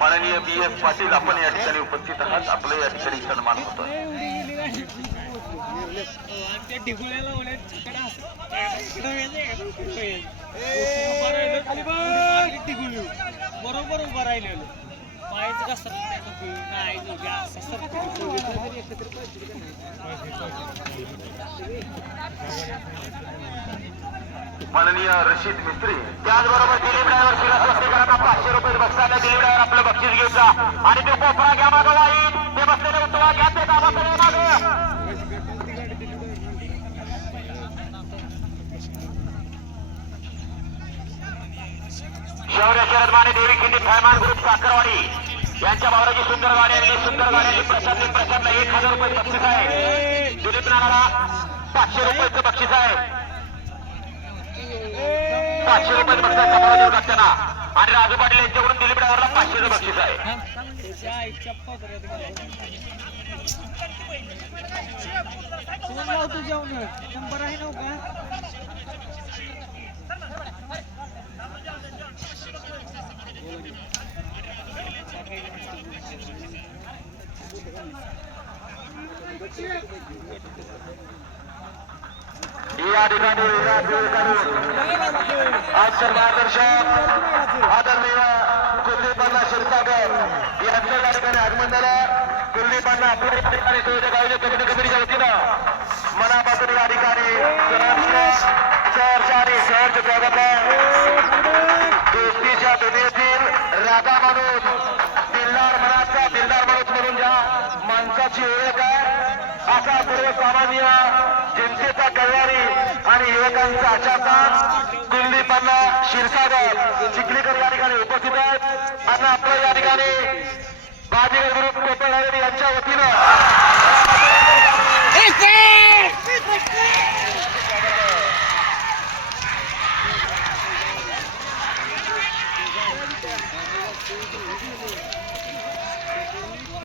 माननीय बी एस पाटील आपण या ठिकाणी उपस्थित आहात. आपलं या ठिकाणी सन्मान होतो बरोबर उभं राहिलेलं पायच कसं नाही माननीय रशीद मिस्त्री त्याचबरोबर दिलीप ड्रायव्हर शिला पाचशे रुपये बक्षाला दिलीप ड्रायव्हर आपलं बक्षीस घेऊन आणि तो कोपरा घ्या मागं वाईट ते बसलेले उतवा घ्या ते दाबा सगळे मागं शौर्य शरद माने देवी खिंडी फॅमान ग्रुप साखरवाडी यांच्या भावराची सुंदर गाडी आणली. सुंदर गाडी प्रसाद प्रसादला एक हजार रुपये बक्षीस आहे. दिलीप नानाला पाचशे रुपयाचं बक्षीस आहे. पाचशे रुपये बक्षीस समारोह देतात आणि राजू पाटील यांच्याकडून दिलीप ड्रायव्हरला पाचशेचं बक्षीस आहे. या ठिकाणी आजचे मार्गदर्शक आदरणीय कुलदीपांना क्षीरसागर यांचं या ठिकाणी आगमन झालं कुलदीपांना आपल्या ठिकाणी सुविधा गावच्या कमिटी कमिटीच्या वतीनं मनापासून या ठिकाणी सहर्ष आणि सहर्ष स्वागत आहे दोस्तीच्या दुनियेतील राधा म्हणून सर्वसामान्य जनतेचा कल्याणी आणि युवकांचा आचारदार कुलदीप अण्णा क्षीरसागर चिखलीकर या ठिकाणी उपस्थित आहेत आणि आपलं या ठिकाणी बाजीगर ग्रुप कोपरनगर यांच्या वतीनं